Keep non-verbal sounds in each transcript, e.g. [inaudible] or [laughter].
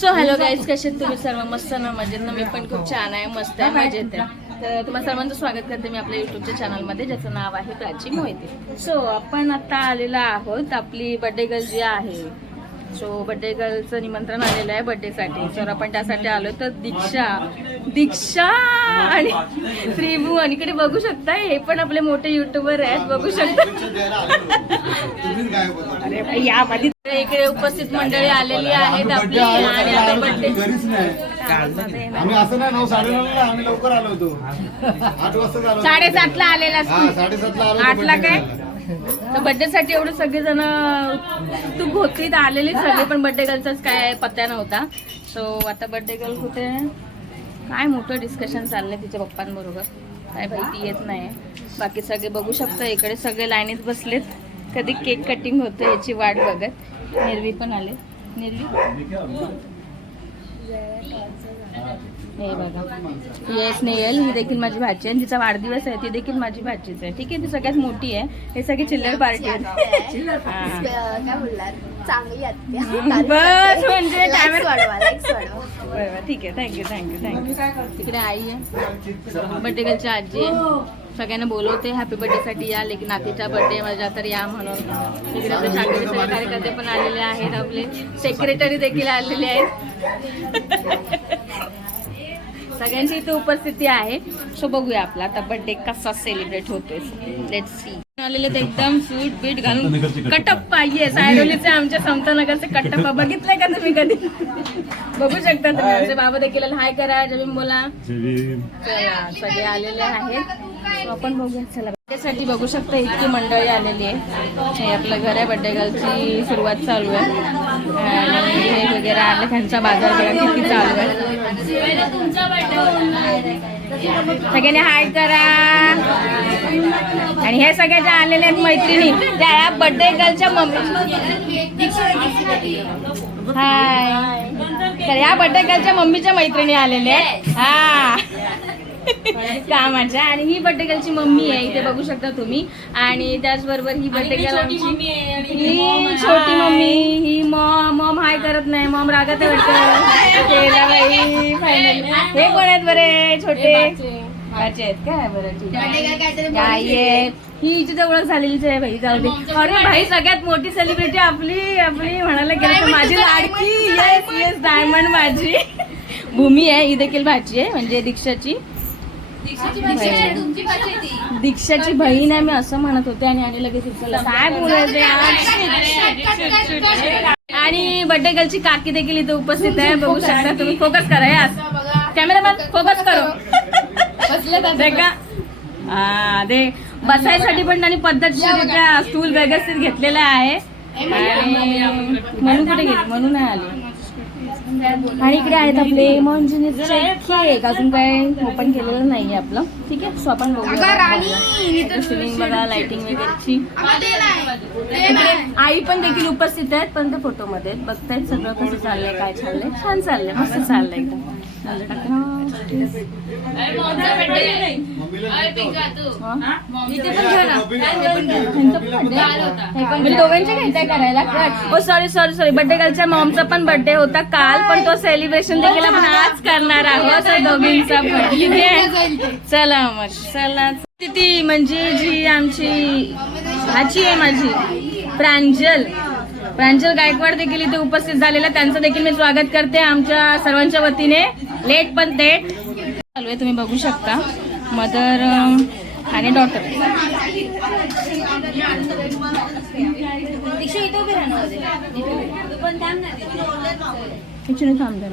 So hello guys कसे तुम्ही सर्व? मस्त ना? मजेत ना? मी पण खूप छान आहे. मस्त आहे मजेत आहे. तर तुम्हाला सर्वांचं स्वागत करते मी आपल्या युट्यूबच्या चॅनलमध्ये ज्याचं नाव आहे प्राची मोहिते. सो आपण आता आलेलो आहोत आपली बर्थडे गर्ल जी आहे. सो बर्थडे गर्लचं निमंत्रण आलेलं आहे बर्थडेसाठी तर आपण त्यासाठी आलो तर दीक्षा दीक्षा आणि श्रीभू आणि इकडे बघू शकता हे पण आपले मोठे युट्यूबर आहेत. बघू शकता. [laughs] या इकडे उपस्थित मंडळी आलेली आहेत आपली आणि आता बर्थडे घरीच नाही. आम्ही असं नाही नऊ साडे ला आम्ही लवकर आलो होतो. आठ वाजता आलो साडेसातला आलेला हा असतो. साडेसातला आलो आठला काय? तर बर्थडे साठी एवढे सगळेजण तू होती तर आलेली सगळे पण बर्थडे गर्लचाच काय पत्ता नव्हता. सो आता बर्थडे गर्ल कुठे आहे? काय मोठं डिस्कशन चाललंय तिच्या पप्पांबरोबर. काय भाई ती येत नाही. बाकी सगळे बघू शकता इकडे सगळे लाईनीत बसलेत. कधी केक कटिंग होतं याची वाट बघत. निर्वी पण आले. निर्वी? हे बघा. येस स्नेहल ही देखील माझी भाची आहे. आणि तिचा वाढदिवस आहे. ती देखील माझी भाचीच आहे. ठीक आहे ती सगळ्यात मोठी आहे. हे सगळी चिल्लर पार्टी आहे हा. [laughs] चांगली बस म्हणजे ठीक आहे थँक्यू थँक्यू थँक्यू तिकडे आई आहे. बर्थडे गर्लची आजी आहे. सगळ्यांना बोलवते हॅपी बर्थडेसाठी या लेकिन नातीचा बर्थडे माझ्या तर या म्हणून. इकडे आपले शाखेचे सगळे कार्यकर्ते पण आलेले आहेत आपले सेक्रेटरी देखील आलेले आहेत. सगळ्यांची इथे उपस्थिती आहे. सो बघूया आपला आता बर्थडे कसा सेलिब्रेट होतोय. लेट सी आलेले ते एकदम सूट बीट घालून कटप्पा. येस आयरोलीचे आमच्या समतानगरचे कटप्पा. बघितलंय का तुम्ही कधी? बघू शकता तुम्ही. आमचे बाबा देखील हाय करा जमीन बोला. चला सगळे आलेले आहेत. आपण बघूया. चला. त्यासाठी बघू शकता इतकी मंडळी आलेली आहे हे आपलं घर आहे. बड्डे गर्लची सुरुवात चालू आहे. आणि हे वगैरे आले. त्यांचा बाजार किती चालू आहे. सगळ्यांनी हाय करा. आणि हे सगळ्या ज्या आलेल्या आहेत मैत्रिणी त्या ह्या बर्थडे गर्लच्या मम्मी हाय. तर या बर्थडे गर्लच्या मम्मीच्या मैत्रिणी आलेल्या आहेत. हा. [laughs] कामाच्या आणि ही गर्लची मम्मी आहे इथे बघू शकता तुम्ही. आणि त्याचबरोबर ही बर्थडे गर्ल आमची ही छोटी मम्मी ही मॉम मॉम हाय करत नाही. मॉम रागात वाटतं. [laughs] फायनल हे कोण आहेत बरे? छोटे. आहेत काय? बरं ठीक आहे. ही हिची ओळख झालेलीच आहे भाई जाऊ दे. अरे भाई सगळ्यात मोठी सेलिब्रिटी आपली आपली म्हणायला गेलं तर माझी लाडकी. येस येस डायमंड माझी. [laughs] भूमी आहे ही देखील भाची आहे म्हणजे दीक्षाची. दीक्षाची बहीण आहे मी असं म्हणत होते आणि आणि लगेच काय बोलायचं? आणि बर्थडे गर्लची काकी देखील इथे उपस्थित आहे बघू शकता तुम्ही फोकस करा यार कॅमेरामॅन फोकस करो दे हा बसायसाठी पण त्यांनी पद्धतशीरित्या स्टूल व्यवस्थित घेतलेला आहे आणि म्हणून कुठे गेली म्हणून नाही आली आणि इकडे आहेत आपले मॉन्जिनिसचे केक अजून काय ओपन केलेलं नाहीये आपलं. ठीक आहे सो आपण सिलिंग बघा लाइटिंग वगैरेची. आई पण देखील उपस्थित आहेत पण ते फोटोमध्ये आहेत. बघतायत सगळं कसं चाललंय काय चाललंय. छान चाललंय मस्त चाललंय एकदम चाललंय टाका. हा? इथे पण घ्या ना. ह्यांचं पण birthday आहे. हे पण म्हणजे दोघांचे घ्यायचंय करायला? हो सॉरी सॉरी सॉरी बर्थडे गर्लच्या मॉमचा पण बर्थडे होता काल पण तो सेलिब्रेशन देखील आपण आज करणार आहोत. दोघींचा पण. ठीक आहे चला मग चला. ती म्हणजे जी आमची भाची आहे माझी प्रांजल. प्रांजल गायकवाड देखील इथे उपस्थित झालेला त्यांचं देखील मी स्वागत करते आमच्या सर्वांच्या वतीने. लेट पण देट चालू आहे तुम्ही बघू शकता. मदर आणि डॉटर किचन थांबते थांब तुझे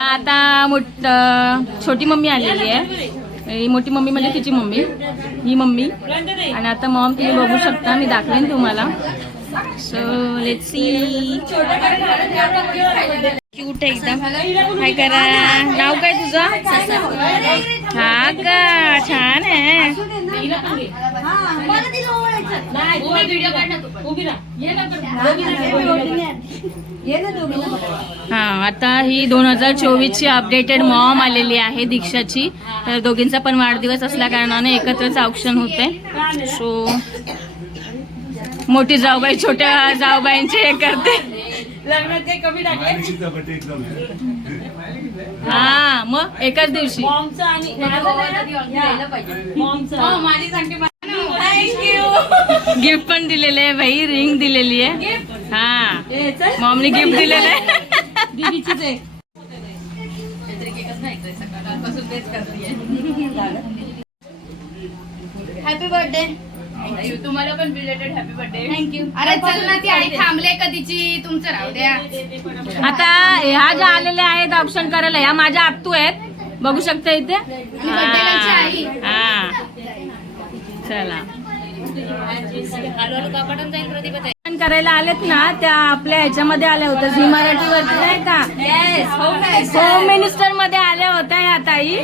आता मोठ छोटी मम्मी आलेली आहे. ही मोठी मम्मी म्हणजे तिची मम्मी ही मम्मी. आणि आता मॉम तुम्ही बघू शकता मी दाखवेन तुम्हाला. सो लेट सी क्यूट एकदम. काय करा नाव काय तुझं? हा का छान आहे. हा आता ही दोन हजार चोवीस ची अपडेटेड मॉम आलेली आहे दीक्षाची. तर दोघींचा पण वाढदिवस असल्या कारणाने एकत्रच औक्षण होते. सो मोठी जाऊबाई छोट्या जाऊबाईंचे हे करते. हा मग एकाच दिवशी. गिफ्ट पण दिलेले आहे भाई रिंग दिलेली आहे. हा. मॉमने गिफ्ट दिलेलं आहे. हॅपी बर्थडे तुम्हाला पण बिलेटेड हॅपी बर्थडे थँक्यू अरे चल ना ती आई थांबले कधीची? तुमचं राहू द्या. आता ह्या ज्या आलेल्या आहेत ऑप्शन करायला ह्या माझ्या आत्तू आहेत. बघू शकता इथे. हा. चला. ऑप्शन करायला आलेत ना त्या आपल्या ह्याच्यामध्ये आल्या होत्या. झी मराठीवरती नाही का? होम मिनिस्टरमध्ये आल्या होत्या या ताई.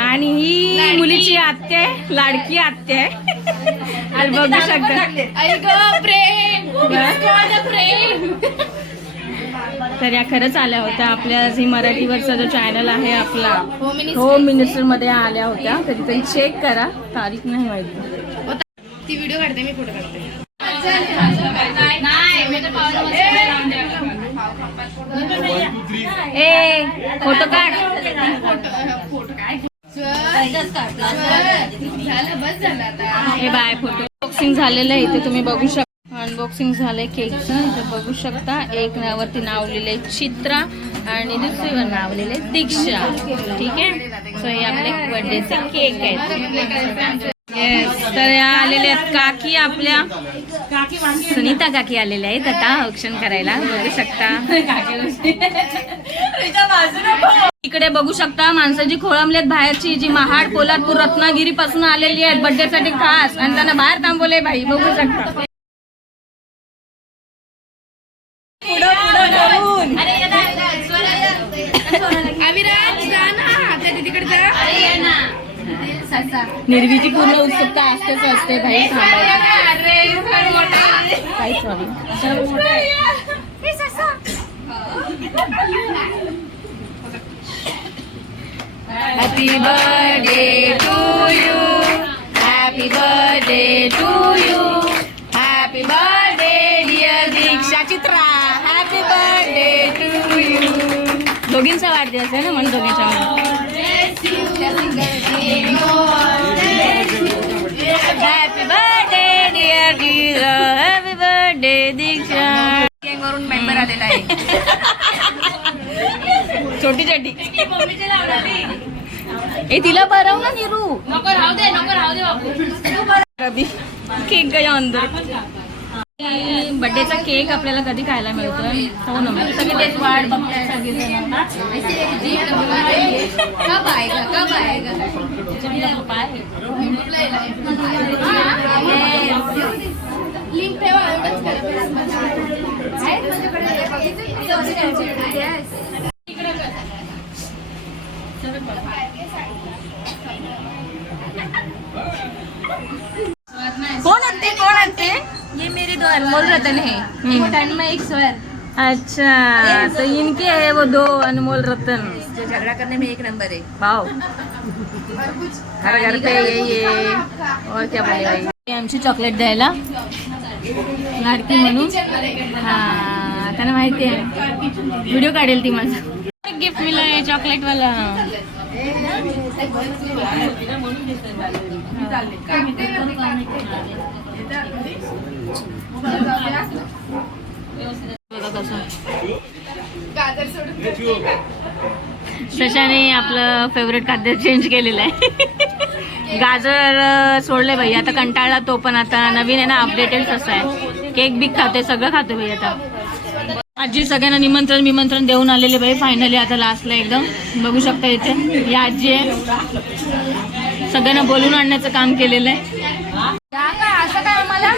आणि ही मुलीची आत्या आहे. लाडकी आत्या आहे. आणि बघू शकता तर या खरंच आल्या होत्या आपल्या झी मराठीवरचा जो चॅनल आहे आपला हो होम मिनिस्टरमध्ये आल्या होत्या कधीतरी चेक करा तारीख नाही माहिती ती व्हिडिओ काढते मी फोटो काढते तर ए फोटो काढ फोटो काय झालं बस झालं आता हे बाय फोटो अनबॉक्सिंग झालेलं आहे इथे तुम्ही बघू शकता. अनबॉक्सिंग झालंय केकचं इथे बघू शकता. एक नावावरती नाव लिहिलंय चित्रा आणि दुसरीवर नाव लिहिले दीक्षा. ठीक आहे? सो हे आपले बर्थडेचे केक आहेत येस तर या आलेल्या आहेत काकी आपल्या. सुनीता काकी आलेल्या आहेत आता औक्षण करायला. बघू शकता. इकडे बघू शकता माणसं जी खोळंबलेत बाहेरची जी महाड पोलादपूर रत्नागिरी पासून आलेली आहेत. बर्थडे साठी खास. आणि त्यांना बाहेर थांबवले भाई बघू शकता अविराज जा ना त्या दीदीकडे जा ससा निर्वीची पूर्ण उत्सुकता असतेच असते भाई काही sorry happy birthday to you happy birthday to you happy birthday dear Diksha Chitra happy birthday to you दोघींचा वाढदिवस आहे ना म्हणून दोघींच्या वरून मेंबर आलेला आहे. छोटी छोटी ए तिला बरव ना निरू. नको राहू दे नको राहू दे अभी केक गया अंदर. बर्थडेचा केक आपल्याला कधी खायला मिळतोय? हो ना सगळे तेच वाट बघताय लिंक ठेवा कोण आणते कोण आणते ये मेरे दो अनमोल रतन है एक टन में एक स्वर. अच्छा तो इनके है वो दो अनमोल रतन. जो झगड़ा करने में एक नंबर है. वाव घर घर पे यही है और क्या बोले भाई? ही आमची चॉकलेट द्यायला. लाडकी म्हणून. हा त्यांना माहिती आहे. व्हिडिओ काढेल ती माझा. गिफ्ट मिळालं चॉकलेट वाला. बघा कसं गाजर सोडून शशाने आपलं फेवरेट खाद्य चेंज केलेलं आहे. गाजर सोडले भाई आता कंटाळला तो पण आता नवीन आहे ना अपडेटेड असं आहे. केक बिक खाते सगळं खाते भाई आता. आजी सगळ्यांना निमंत्रण निमंत्रण देऊन आलेले भाई फायनली आता लास्टला एकदम. बघू शकता इथे. ही आजी आहे. सगळ्यांना बोलून आणण्याचं काम केलेलं आहे. असं काय आम्हाला?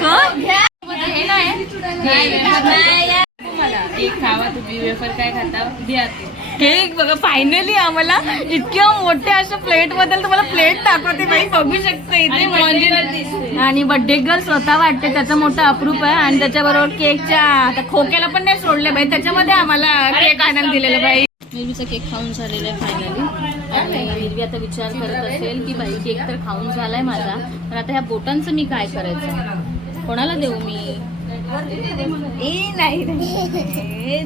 नाही तुम्हाला एक खावा तुम्ही वेफर काय खाता? द्या केक बघा फायनली आम्हाला इतक्या मोठ्या अशा प्लेटबद्दल तुम्हाला प्लेट दाखवते बाई बघू शकते इथे म्हणजे. आणि बर्थडे गर्ल स्वतः वाटते त्याचा मोठा अप्रूप आहे. आणि त्याच्याबरोबर केकच्या आता खोक्याला पण नाही सोडले बाई त्याच्यामध्ये आम्हाला केक आणायला दिलेला बाई. निर्वीचा केक खाऊन झालेला आहे फायनली आणि निर्वी आता विचार करत असेल की बाई केक तर खाऊन झालाय माझा. पण आता ह्या बोटांचं मी काय करायचं? कोणाला देऊ मी? ए नाही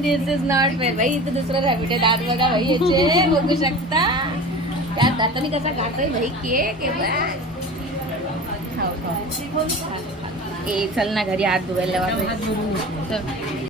दिस इज नॉट फेअर भाई इथं दुसरं रॅबिट आहे. दात बघा भाई याचे. बघू शकता. त्या दाताने कसा काढतोय भाई केक आहे बघ. ए चल ना घरी हात धुवायला वाटत